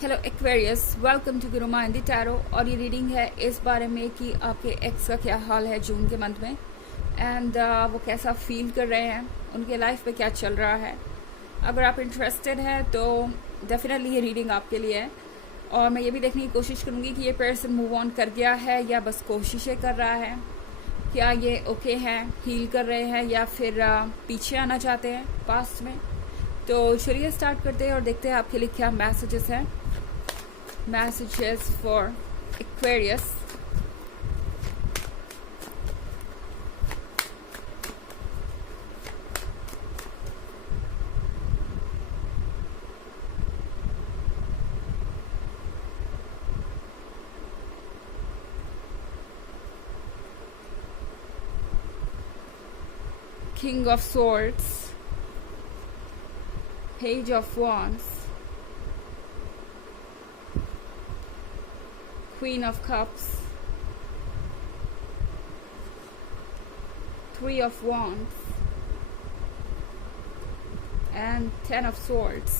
Hello Aquarius, welcome to Guruma in the tarot. और ये reading है इस बारे में कि आपके एक्स का क्या हाल है जून के मंथ में एंड वो कैसा फील कर रहे हैं, उनके लाइफ में क्या चल रहा है। अगर आप इंटरेस्टेड हैं तो डेफिनेटली ये रीडिंग आपके लिए है। और मैं ये भी देखने की कोशिश करूँगी कि ये पर्सन मूव ऑन कर गया है या बस कोशिशें कर रहा है, क्या ये ओके हैं, हील कर रहे हैं या फिर पीछे आना चाहते हैं पास्ट में। तो चलिए स्टार्ट करते हैं और देखते हैं आपके लिए क्या मैसेजेस हैं। Messages for Aquarius. King of Swords, Page of Wands, Queen of Cups, Three of Wands, and Ten of Swords.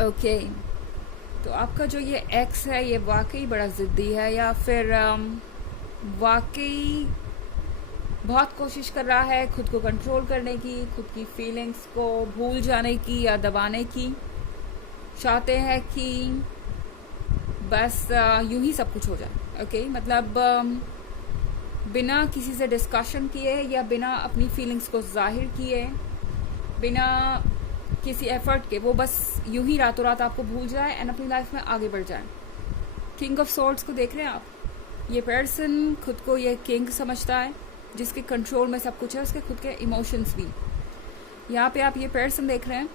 Okay, तो आपका जो ये एक्स है ये वाकई बड़ा ज़िद्दी है या फिर वाकई बहुत कोशिश कर रहा है खुद को कंट्रोल करने की, खुद की फीलिंग्स को भूल जाने की या दबाने की। चाहते हैं कि बस यूं ही सब कुछ हो जाए। ओके, मतलब बिना किसी से डिस्कशन किए या बिना अपनी फीलिंग्स को जाहिर किए, बिना किसी एफर्ट के वो बस यूं ही रातों रात आपको भूल जाए एंड अपनी लाइफ में आगे बढ़ जाए। किंग ऑफ सोर्ड्स को देख रहे हैं आप। ये पर्सन खुद को ये किंग समझता है जिसके कंट्रोल में सब कुछ है, उसके खुद के इमोशंस भी। यहाँ पे आप ये पर्सन देख रहे हैं,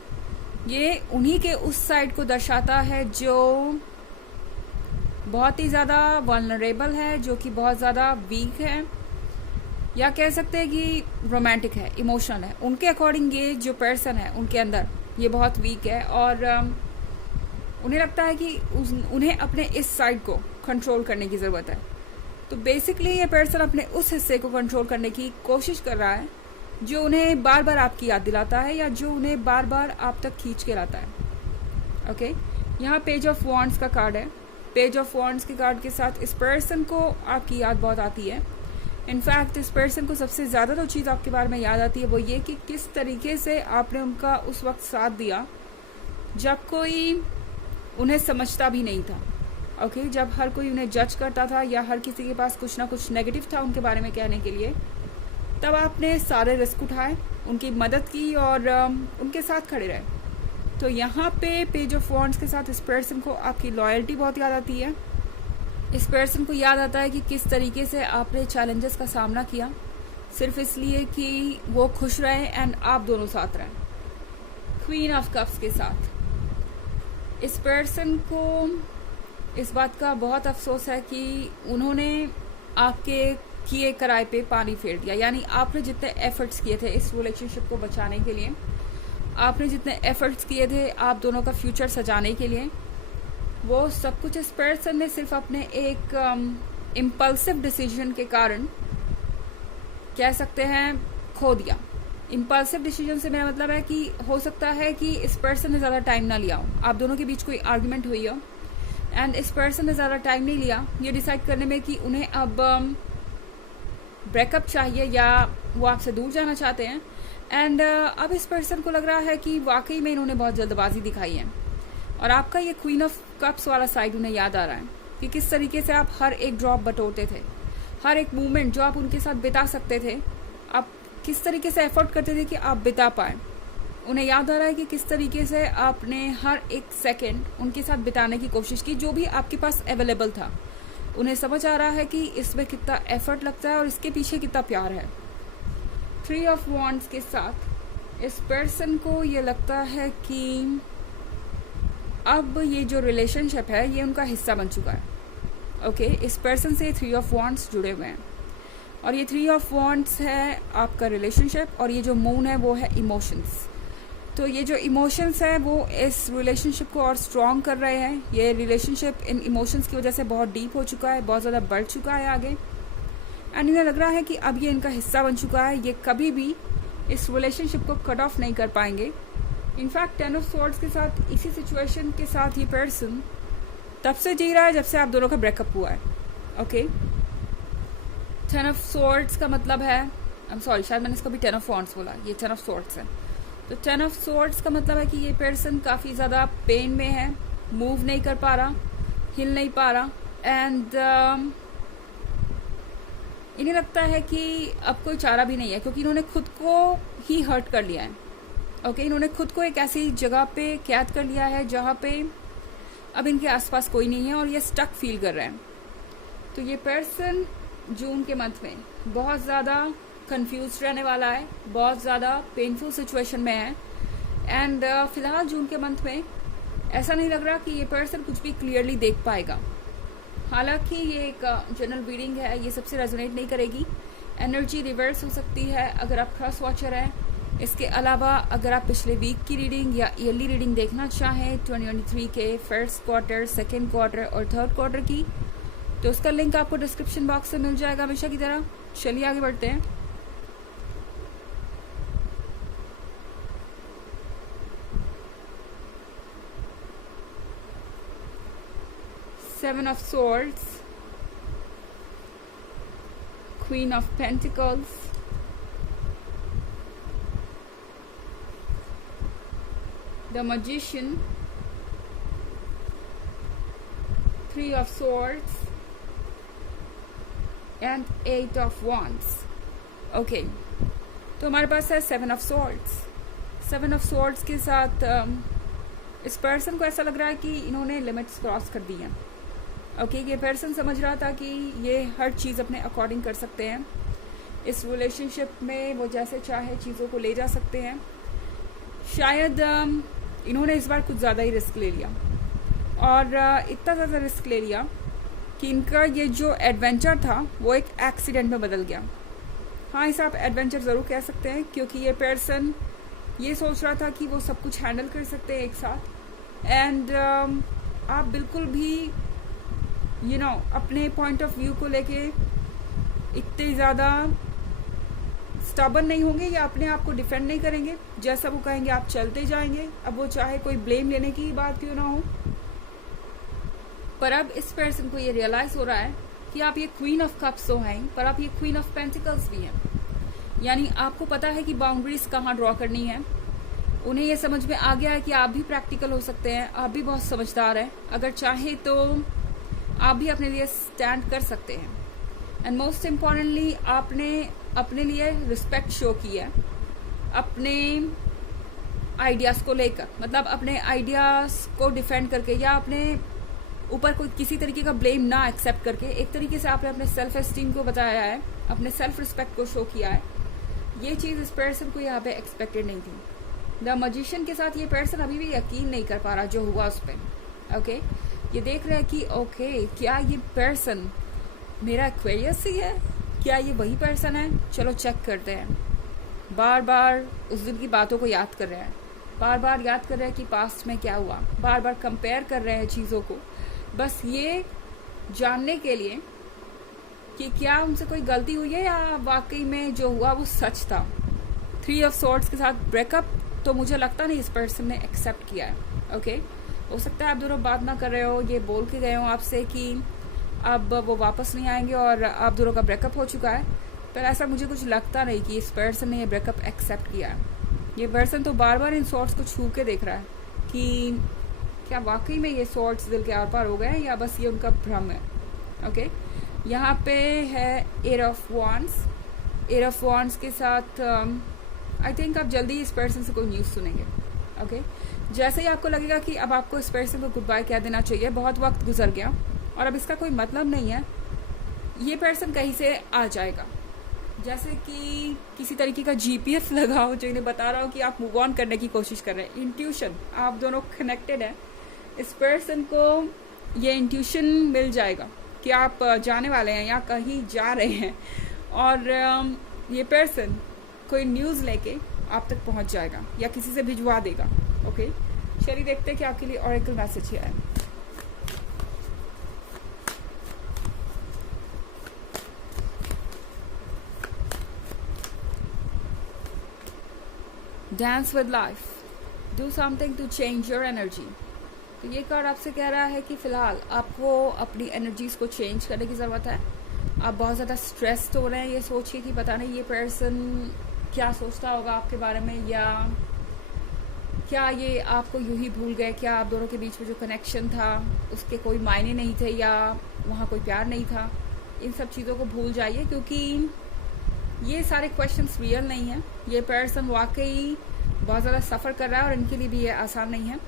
ये उन्हीं के उस साइड को दर्शाता है जो बहुत ही ज़्यादा वल्नरेबल है, जो कि बहुत ज़्यादा वीक है, या कह सकते हैं कि रोमांटिक है, इमोशनल है। उनके अकॉर्डिंग ये जो पर्सन है उनके अंदर ये बहुत वीक है और उन्हें लगता है कि उन्हें अपने इस साइड को कंट्रोल करने की ज़रूरत है। तो बेसिकली ये पर्सन अपने उस हिस्से को कंट्रोल करने की कोशिश कर रहा है जो उन्हें बार बार आपकी याद दिलाता है या जो उन्हें बार बार आप तक खींच के लाता है। ओके, यहाँ पेज ऑफ वॉन्ड्स का कार्ड है। पेज ऑफ वॉन्ड्स के कार्ड के साथ इस पर्सन को आपकी याद बहुत आती है। इनफैक्ट इस पर्सन को सबसे ज़्यादा जो चीज़ आपके बारे में याद आती है वो ये कि किस तरीके से आपने उनका उस वक्त साथ दिया जब कोई उन्हें समझता भी नहीं था। ओके, जब हर कोई उन्हें जज करता था या हर किसी के पास कुछ ना कुछ नेगेटिव था उनके बारे में कहने के लिए, तब आपने सारे रिस्क उठाए, उनकी मदद की और उनके साथ खड़े रहे। तो यहाँ पे पेज ऑफ वॉन्ड्स के साथ इस पर्सन को आपकी लॉयल्टी बहुत याद आती है। इस पर्सन को याद आता है कि किस तरीके से आपने चैलेंजेस का सामना किया सिर्फ इसलिए कि वो खुश रहे एंड आप दोनों साथ रहें। क्वीन ऑफ कप्स के साथ इस पर्सन को इस बात का बहुत अफसोस है कि उन्होंने आपके किए कराए पे पानी फेर दिया। यानी आपने जितने एफर्ट्स किए थे इस रिलेशनशिप को बचाने के लिए, आपने जितने एफर्ट्स किए थे आप दोनों का फ्यूचर सजाने के लिए, वो सब कुछ इस पर्सन ने सिर्फ अपने एक इम्पल्सिव डिसीजन के कारण कह सकते हैं खो दिया। इम्पल्सिव डिसीजन से मेरा मतलब है कि हो सकता है कि इस पर्सन ने ज़्यादा टाइम ना लिया हो, आप दोनों के बीच कोई आर्ग्यूमेंट हुई हो एंड इस पर्सन ने ज़्यादा टाइम नहीं लिया ये डिसाइड करने में कि उन्हें अब ब्रेकअप चाहिए या वो आपसे दूर जाना चाहते हैं। एंड अब इस पर्सन को लग रहा है कि वाकई में इन्होंने बहुत जल्दबाजी दिखाई है और आपका ये क्वीन ऑफ कप्स वाला साइड उन्हें याद आ रहा है कि किस तरीके से आप हर एक ड्रॉप बटोरते थे, हर एक मोमेंट जो आप उनके साथ बिता सकते थे आप किस तरीके से एफर्ट करते थे कि आप बिता पाए। उन्हें याद आ रहा है कि किस तरीके से आपने हर एक सेकेंड उनके साथ बिताने की कोशिश की जो भी आपके पास अवेलेबल था। उन्हें समझ आ रहा है कि इसमें कितना एफर्ट लगता है और इसके पीछे कितना प्यार है। थ्री ऑफ वॉन्ड्स के साथ इस पर्सन को ये लगता है कि अब ये जो रिलेशनशिप है ये उनका हिस्सा बन चुका है। ओके, इस पर्सन से थ्री ऑफ वॉन्ड्स जुड़े हुए हैं और ये थ्री ऑफ वॉन्ड्स है आपका रिलेशनशिप और ये जो मून है वो है इमोशंस। तो ये जो इमोशंस है वो इस रिलेशनशिप को और स्ट्रॉन्ग कर रहे हैं। ये रिलेशनशिप इन इमोशंस की वजह से बहुत डीप हो चुका है, बहुत ज़्यादा बढ़ चुका है आगे एंड इन्हें लग रहा है कि अब ये इनका हिस्सा बन चुका है। ये कभी भी इस रिलेशनशिप को कट ऑफ नहीं कर पाएंगे इनफैक्ट 10 ऑफ स्वॉर्ड्स के साथ इसी सिचुएशन के साथ ये पर्सन तब से जी रहा है जब से आप दोनों का ब्रेकअप हुआ है. ओके, 10 ऑफ स्वॉर्ड्स का मतलब है, आई एम सॉरी, शायद मैंने इसको भी 10 ऑफ वॉन्ड्स बोला, ये 10 ऑफ स्वॉर्ड्स है. तो 10 ऑफ स्वॉर्ड्स का मतलब है कि ये पर्सन काफ़ी ज़्यादा पेन में है, मूव नहीं कर पा रहा, हिल नहीं पा रहा, एंड इन्हें लगता है कि अब कोई चारा भी नहीं है, क्योंकि इन्होंने खुद को ही हर्ट कर लिया है. ओके, इन्होंने खुद को एक ऐसी जगह पे कैद कर लिया है जहाँ पे अब इनके आसपास कोई नहीं है और ये स्टक फील कर रहे हैं. तो ये पर्सन जून के मंथ में बहुत ज़्यादा कंफ्यूज रहने वाला है, बहुत ज़्यादा पेनफुल सिचुएशन में है. एंड फिलहाल जून के मंथ में ऐसा नहीं लग रहा कि ये पर्सन कुछ भी क्लियरली देख पाएगा. हालांकि ये एक जनरल रीडिंग है, ये सबसे रेजोनेट नहीं करेगी. एनर्जी रिवर्स हो सकती है अगर आप क्रॉस वॉचर हैं. इसके अलावा अगर आप पिछले वीक की रीडिंग या ईयरली रीडिंग देखना चाहें 2023 के फर्स्ट क्वार्टर, सेकेंड क्वार्टर और थर्ड क्वार्टर की, तो उसका लिंक आपको डिस्क्रिप्शन बॉक्स में मिल जाएगा हमेशा की तरह. चलिए आगे बढ़ते हैं. Seven of Swords, Queen of Pentacles, the Magician, Three of Swords, and Eight of Wands. Okay, तो हमारे पास है Seven of Swords. Seven of Swords के साथ इस पर्सन को ऐसा लग रहा है कि इन्होंने लिमिट्स क्रॉस कर दी हैं. ओके, ये पर्सन समझ रहा था कि ये हर चीज़ अपने अकॉर्डिंग कर सकते हैं. इस रिलेशनशिप में वो जैसे चाहे चीज़ों को ले जा सकते हैं. शायद इन्होंने इस बार कुछ ज़्यादा ही रिस्क ले लिया, और इतना ज़्यादा रिस्क ले लिया कि इनका ये जो एडवेंचर था वो एक एक्सीडेंट में बदल गया. हाँ, इसे आप एडवेंचर ज़रूर कह सकते हैं, क्योंकि ये पर्सन ये सोच रहा था कि वो सब कुछ हैंडल कर सकते हैं एक साथ. एंड आप बिल्कुल भी अपने पॉइंट ऑफ व्यू को लेके इतने ज़्यादा स्टबर्न नहीं होंगे या अपने आप को डिफेंड नहीं करेंगे. जैसा वो कहेंगे आप चलते जाएंगे. अब वो चाहे कोई ब्लेम लेने की बात क्यों ना हो, पर अब इस पर्सन को ये रियलाइज हो रहा है कि आप ये क्वीन ऑफ कप्स तो हैं, पर आप ये क्वीन ऑफ पेंटिकल्स भी हैं. यानी आपको पता है कि बाउंड्रीज कहाँ ड्रॉ करनी है. उन्हें ये समझ में आ गया है कि आप भी प्रैक्टिकल हो सकते हैं, आप भी बहुत समझदार हैं. अगर चाहे तो आप भी अपने लिए स्टैंड कर सकते हैं. एंड मोस्ट इम्पॉर्टेंटली आपने अपने लिए रिस्पेक्ट शो की है अपने आइडियाज़ को लेकर, मतलब अपने आइडियाज़ को डिफेंड करके या अपने ऊपर कोई किसी तरीके का ब्लेम ना एक्सेप्ट करके एक तरीके से आपने अपने सेल्फ एस्टीम को बताया है, अपने सेल्फ रिस्पेक्ट को शो किया है. ये चीज़ इस पर्सन को यहाँ पे एक्सपेक्टेड नहीं थी. द मजिशियन के साथ ये पर्सन अभी भी यकीन नहीं कर पा रहा जो हुआ उस पर. ओके, ये देख रहे हैं कि ओके, क्या ये पर्सन मेरा एक्वेरियस ही है, क्या ये वही पर्सन है. चलो चेक करते हैं. बार बार उस दिन की बातों को याद कर रहे हैं, बार बार याद कर रहे हैं कि पास्ट में क्या हुआ, बार बार कंपेयर कर रहे हैं चीज़ों को, बस ये जानने के लिए कि क्या उनसे कोई गलती हुई है या वाकई में जो हुआ वो सच था. 3 ऑफ स्वॉर्ड्स के साथ ब्रेकअप तो मुझे लगता नहीं इस पर्सन ने एक्सेप्ट किया है. ओके, हो सकता है आप दोनों बात ना कर रहे हो, ये बोल के गए हो आपसे कि अब वो वापस नहीं आएंगे और आप दोनों का ब्रेकअप हो चुका है, पर ऐसा मुझे कुछ लगता नहीं कि इस पर्सन ने ये ब्रेकअप एक्सेप्ट किया है. ये पर्सन तो बार बार इन स्वॉर्ड्स को छू के देख रहा है कि क्या वाकई में ये स्वॉर्ड्स दिल के आर पार हो गए हैं या बस ये उनका भ्रम है. ओके, यहाँ पे है eight of wands. Eight of wands के साथ आई थिंक आप जल्दी इस पर्सन से कोई न्यूज़ सुनेंगे. ओके, जैसे ही आपको लगेगा कि अब आपको इस पर्सन को गुड बाय कह देना चाहिए, बहुत वक्त गुजर गया और अब इसका कोई मतलब नहीं है, ये पर्सन कहीं से आ जाएगा. जैसे कि किसी तरीके का जीपीएस लगाओ जो इन्हें बता रहा हो कि आप मूव ऑन करने की कोशिश कर रहे हैं. इंट्यूशन, आप दोनों कनेक्टेड हैं. इस पर्सन को ये इंट्यूशन मिल जाएगा कि आप जाने वाले हैं या कहीं जा रहे हैं, और ये पर्सन कोई न्यूज़ लेके आप तक पहुंच जाएगा या किसी से भिजवा देगा. ओके, चलिए देखते हैं कि आपके लिए ऑरेकल मैसेज क्या है. Dance with life. Do something to change your energy. तो ये कार्ड आपसे कह रहा है कि फ़िलहाल आपको अपनी एनर्जीज़ को चेंज करने की ज़रूरत है। आप बहुत ज़्यादा स्ट्रेस्ड हो रहे हैं ये सोच के कि पता नहीं ये पर्सन क्या सोचता होगा आपके बारे में, या क्या ये आपको यूं ही भूल गए, क्या आप दोनों के बीच में जो कनेक्शन था उसके कोई मायने नहीं थे, या वहाँ कोई प्यार नहीं था। इन सब चीज़ों को भूल जाइए, क्योंकि ये सारे क्वेश्चंस रियल नहीं हैं। ये पर्सन वाकई बहुत ज़्यादा सफ़र कर रहा है और इनके लिए भी ये आसान नहीं है।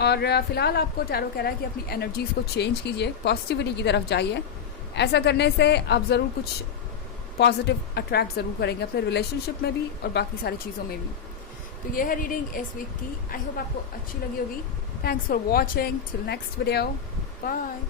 और फ़िलहाल आपको टैरो कह रहा है कि अपनी एनर्जीज़ को चेंज कीजिए, पॉजिटिविटी की तरफ जाइए। ऐसा करने से आप ज़रूर कुछ पॉजिटिव अट्रैक्ट ज़रूर करेंगे अपने रिलेशनशिप में भी और बाकी सारी चीज़ों में भी। तो ये है रीडिंग इस वीक की। आई होप आपको अच्छी लगी होगी। Thanks for watching. Till next video, bye.